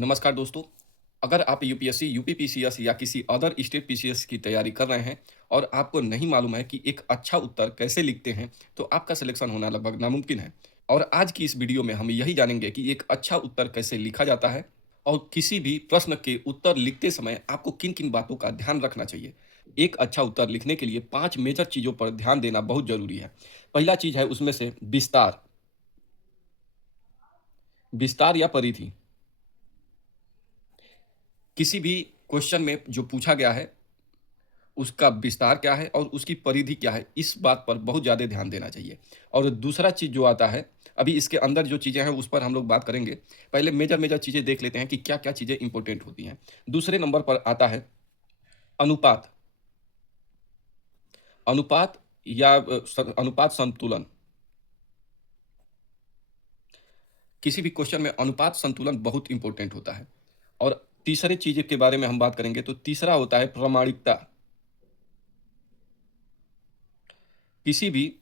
नमस्कार दोस्तों। अगर आप यूपीएससी, यूपीपीसीएस या किसी अदर स्टेट पीसीएस की तैयारी कर रहे हैं और आपको नहीं मालूम है कि एक अच्छा उत्तर कैसे लिखते हैं, तो आपका सिलेक्शन होना लगभग नामुमकिन है। और आज की इस वीडियो में हम यही जानेंगे कि एक अच्छा उत्तर कैसे लिखा जाता है और किसी भी प्रश्न के उत्तर लिखते समय आपको किन-किन बातों का ध्यान रखना चाहिए। एक अच्छा उत्तर लिखने के लिए 5 मेजर चीज़ों पर ध्यान देना बहुत ज़रूरी है। पहला चीज़ है उसमें से विस्तार, विस्तार या परिधि। किसी भी क्वेश्चन में जो पूछा गया है उसका विस्तार क्या है और उसकी परिधि क्या है, इस बात पर बहुत ज़्यादा ध्यान देना चाहिए। और दूसरा चीज़ जो आता है, अभी इसके अंदर जो चीज़ें हैं, उस पर हम लोग बात करेंगे। पहले मेजर-मेजर चीज़ें देख लेते हैं कि क्या-क्या चीज़ें इम्पोर्टेंट होती हैं। दूसरे नंबर पर आता है अनुपात। अनुपात या अनुपात संतुलन। किसी भी क्वेश्चन में अनुपात संतुलन बहुत इम्पोर्टेंट होता है। और तीसरे चीज़ के बारे में हम बात करेंगे, तो तीसरा होता है प्रामाणिकता। किसी भी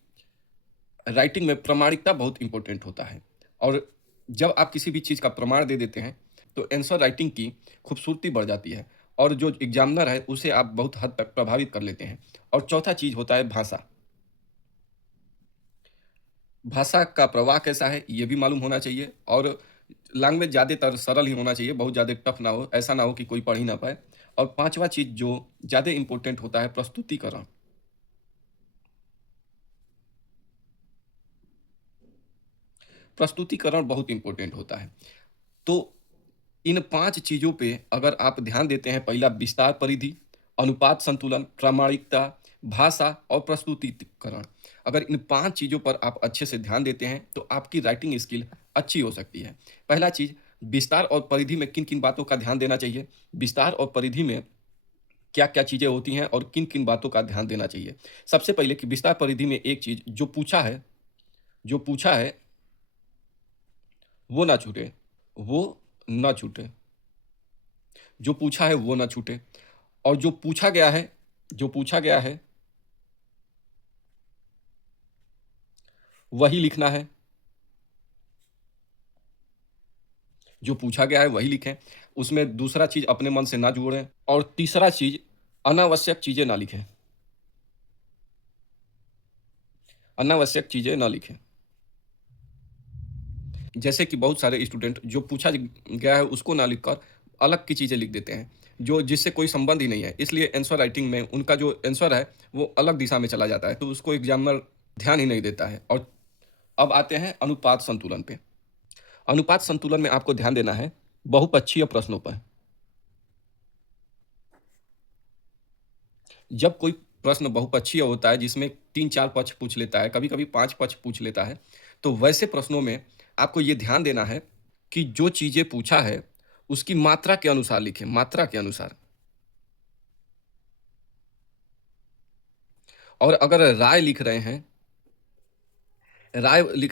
राइटिंग में प्रामाणिकता बहुत इंपॉर्टेंट होता है। और जब आप किसी भी चीज़ का प्रमाण दे देते हैं तो आंसर राइटिंग की खूबसूरती बढ़ जाती है और जो एग्जामिनर है उसे आप बहुत हद तक प्रभावित कर लेते हैं। और चौथा चीज़ होता है भाषा। भाषा का प्रवाह कैसा है ये भी मालूम होना चाहिए और लैंग्वेज ज़्यादातर सरल ही होना चाहिए, बहुत ज़्यादा टफ ना हो, ऐसा ना हो कि कोई पढ़ ही ना पाए। और पांचवा चीज़ जो ज़्यादा इंपॉर्टेंट होता है, प्रस्तुतिकरण। प्रस्तुतिकरण बहुत इंपॉर्टेंट होता है। तो इन 5 चीज़ों पे अगर आप ध्यान देते हैं, पहला विस्तार परिधि, अनुपात संतुलन, प्रामाणिकता, भाषा और प्रस्तुतिकरण। अगर इन 5 चीज़ों पर आप अच्छे से ध्यान देते हैं, तो आपकी राइटिंग स्किल अच्छी हो सकती है। पहला चीज़, विस्तार और परिधि में किन-किन बातों का ध्यान देना चाहिए? विस्तार और परिधि में क्या-क्या चीज़ें होती हैं और किन-किन बातों का ध्यान देना चाहिए? सबसे पहले कि विस्तार परिधि में एक चीज़ जो पूछा है, वो ना छूटे, वो ना छूटे। जो पूछा है वो ना छूटे। और जो पूछा गया है वही लिखना है। जो पूछा गया है वही लिखें। उसमें दूसरा चीज़ अपने मन से ना जोड़ें और तीसरा चीज़ अनावश्यक चीज़ें ना लिखें। अनावश्यक चीज़ें ना लिखें। जैसे कि बहुत सारे स्टूडेंट जो पूछा गया है उसको ना लिखकर अलग की चीज़ें लिख देते हैं, जो जिससे कोई संबंध ही नहीं है। इसलिए आंसर राइटिंग में उनका जो आंसर है वो अलग दिशा में चला जाता है, तो उसको एग्ज़ामिनर ध्यान ही नहीं देता है। और अब आते हैं अनुपात संतुलन पे। अनुपात संतुलन में आपको ध्यान देना है बहुपक्षीय प्रश्नों पर। जब कोई प्रश्न बहुपक्षीय होता है जिसमें 3-4 पक्ष पूछ लेता है, कभी-कभी 5 पक्ष पूछ लेता है, तो वैसे प्रश्नों में आपको ये ध्यान देना है कि जो चीज़ें पूछा है, उसकी मात्रा के अनुसार लिखें, मात्रा के अनुसार। और अगर राय लिख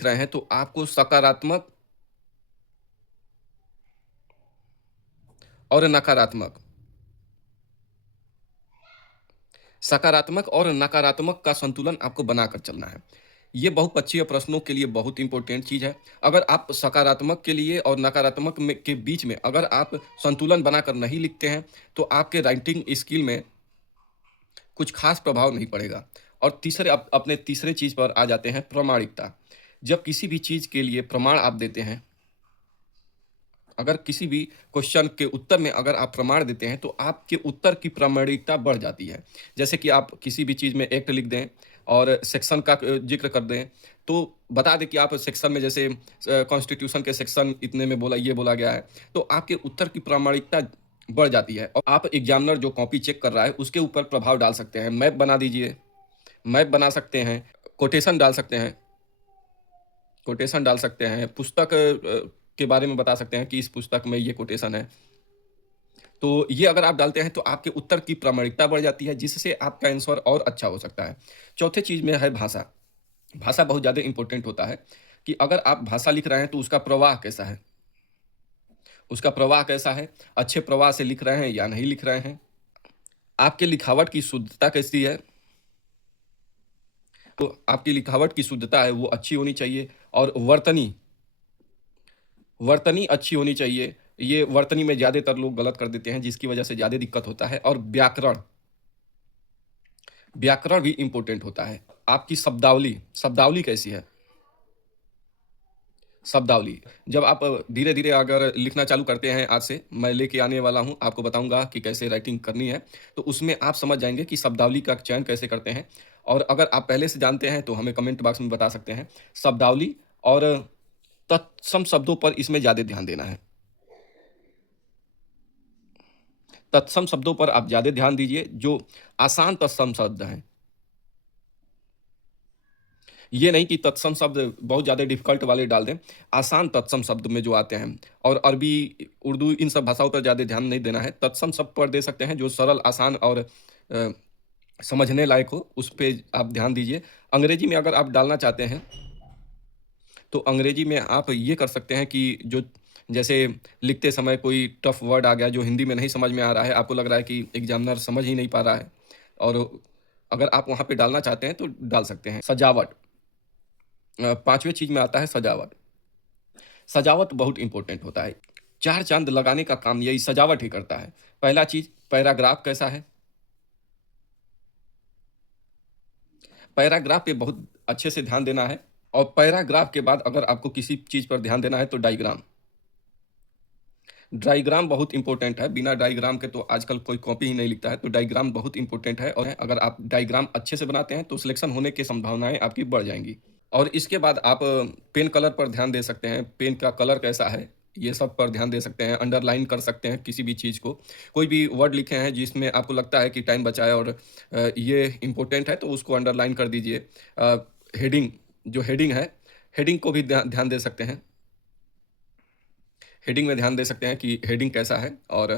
रहे हैं तो आपको और नकारात्मक सकारात्मक और नकारात्मक का संतुलन आपको बनाकर चलना है। ये बहुपक्षीय प्रश्नों के लिए बहुत इंपॉर्टेंट चीज़ है। अगर आप सकारात्मक के लिए और नकारात्मक में के बीच में अगर आप संतुलन बनाकर नहीं लिखते हैं, तो आपके राइटिंग स्किल में कुछ खास प्रभाव नहीं पड़ेगा। और अपने तीसरे चीज़ पर आ जाते हैं, प्रामाणिकता। जब किसी भी चीज़ के लिए प्रमाण आप देते हैं, अगर किसी भी क्वेश्चन के उत्तर में अगर आप प्रमाण देते हैं, तो आपके उत्तर की प्रामाणिकता बढ़ जाती है। जैसे कि आप किसी भी चीज़ में एक्ट लिख दें और सेक्शन का ज़िक्र कर दें, तो बता दें कि आप सेक्शन में जैसे कॉन्स्टिट्यूशन के सेक्शन इतने में ये बोला गया है, तो आपके उत्तर की प्रामाणिकता बढ़ जाती है और आप एग्ज़ामिनर जो कॉपी चेक कर रहा है, उसके ऊपर प्रभाव डाल सकते हैं। मैप बना दीजिए, मैप बना सकते हैं, कोटेशन डाल सकते हैं कोटेशन डाल सकते हैं, पुस्तक के बारे में बता सकते हैं कि इस पुस्तक में ये कोटेशन है। तो ये अगर आप डालते हैं तो आपके उत्तर की प्रामाणिकता बढ़ जाती है, जिससे आपका आंसर और अच्छा हो सकता है। चौथे चीज़ में है भाषा। भाषा बहुत ज़्यादा इम्पोर्टेंट होता है कि अगर आप भाषा लिख रहे हैं तो उसका प्रवाह कैसा है? उसका प्रवाह कैसा है? अच्छे प्रवाह से लिख रहे हैं या नहीं लिख रहे हैं? आपके लिखावट की शुद्धता कैसी है? तो आपकी लिखावट की शुद्धता है वो अच्छी होनी चाहिए और वर्तनी वर्तनी अच्छी होनी चाहिए। ये वर्तनी में ज़्यादातर लोग गलत कर देते हैं, जिसकी वजह से ज़्यादा दिक्कत होता है। और व्याकरण, व्याकरण भी इम्पोर्टेंट होता है। आपकी शब्दावली, शब्दावली कैसी है? शब्दावली, जब आप धीरे-धीरे अगर लिखना चालू करते हैं आज से, मैं लेके आने वाला हूँ, आपको बताऊँगा कि कैसे राइटिंग करनी है, तो उसमें आप समझ जाएँगे कि शब्दावली का चयन कैसे करते हैं। और अगर आप पहले से जानते हैं, तो हमें कमेंट बॉक्स में बता सकते हैं। शब्दावली और तत्सम शब्दों पर इसमें ज़्यादा ध्यान देना है। तत्सम शब्दों पर आप ज़्यादा ध्यान दीजिए, जो आसान तत्सम शब्द हैं। ये नहीं कि तत्सम शब्द बहुत ज़्यादा डिफ़िकल्ट वाले डाल दें, आसान तत्सम शब्द में जो आते हैं। और अरबी, उर्दू इन सब भाषाओं पर ज़्यादा ध्यान नहीं देना है। तत्सम शब्द पर दे सकते हैं जो सरल, आसान और समझने लायक हो, उस पे आप ध्यान दीजिए। अंग्रेजी में अगर आप डालना चाहते हैं, तो अंग्रेजी में आप ये कर सकते हैं कि जो जैसे लिखते समय कोई टफ़ वर्ड आ गया जो हिंदी में नहीं समझ में आ रहा है, आपको लग रहा है कि एग्ज़ामिनर समझ ही नहीं पा रहा है, और अगर आप वहाँ पे डालना चाहते हैं, तो डाल सकते हैं। सजावट, 5वें चीज़ में आता है सजावट। सजावट बहुत इम्पोर्टेंट होता है। 4 चाँद लगाने का काम यही सजावट ही करता है। पहला चीज़, पैराग्राफ कैसा है? पैराग्राफ पे बहुत अच्छे से ध्यान देना है। और पैराग्राफ के बाद अगर आपको किसी चीज़ पर ध्यान देना है, तो डायग्राम। डायग्राम बहुत इम्पोर्टेंट है, बिना डायग्राम के तो आजकल कोई कॉपी ही नहीं लिखता है, तो डायग्राम बहुत इम्पोर्टेंट है। और अगर आप डायग्राम अच्छे से बनाते हैं, तो सिलेक्शन होने की संभावनाएँ आपकी बढ़ जाएँगी। और इसके बाद आप पेन कलर पर ध्यान दे सकते हैं, पेन का कलर कैसा है, ये सब पर ध्यान दे सकते हैं, अंडरलाइन कर सकते हैं किसी भी चीज़ को। कोई भी वर्ड लिखे हैं जिसमें आपको लगता है कि टाइम बचा है और ये इम्पोर्टेंट है, तो उसको अंडरलाइन कर दीजिए। हेडिंग, जो हेडिंग है, हेडिंग को भी ध्यान दे सकते हैं। हेडिंग में ध्यान दे सकते हैं कि हेडिंग कैसा है, और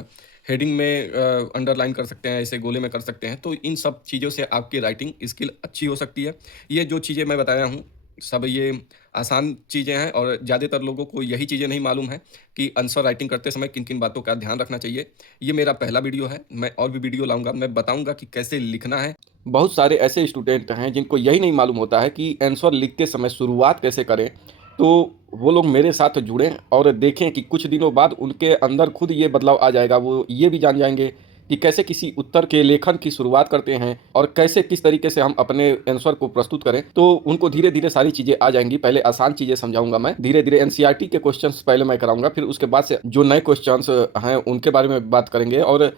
हेडिंग में अंडरलाइन कर सकते हैं, ऐसे गोले में कर सकते हैं। तो इन सब चीज़ों से आपकी राइटिंग स्किल अच्छी हो सकती है। ये जो चीज़ें मैं बताया हूँ, सब ये आसान चीज़ें हैं, और ज़्यादातर लोगों को यही चीज़ें नहीं मालूम है कि आंसर राइटिंग करते समय किन-किन बातों का ध्यान रखना चाहिए। ये मेरा पहला वीडियो है, मैं और भी वीडियो लाऊँगा, मैं बताऊँगा कि कैसे लिखना है। बहुत सारे ऐसे स्टूडेंट हैं जिनको यही नहीं मालूम होता है कि आंसर लिखते समय शुरुआत कैसे करें। तो वो लोग मेरे साथ जुड़ें और देखें कि कुछ दिनों बाद उनके अंदर खुद ये बदलाव आ जाएगा। वो ये भी जान जाएँगे कि कैसे किसी उत्तर के लेखन की शुरुआत करते हैं, और कैसे किस तरीके से हम अपने आंसर को प्रस्तुत करें। तो उनको धीरे-धीरे सारी चीज़ें आ जाएँगी। पहले आसान चीज़ें समझाऊँगा मैं, धीरे-धीरे एनसीईआरटी के क्वेश्चंस पहले मैं कराऊँगा, फिर उसके बाद से जो नए क्वेश्चंस हैं उनके बारे में बात करेंगे, और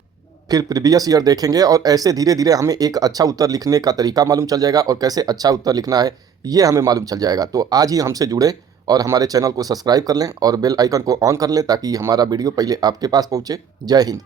फिर प्रीवियस ईयर देखेंगे, और ऐसे धीरे-धीरे हमें एक अच्छा उत्तर लिखने का तरीका मालूम चल जाएगा, और कैसे अच्छा उत्तर लिखना है, ये हमें मालूम चल जाएगा। तो आज ही हमसे जुड़ें और हमारे चैनल को सब्सक्राइब कर लें और बेल आइकन को ऑन कर लें, ताकि हमारा वीडियो पहले आपके पास पहुँचे। जय हिंद।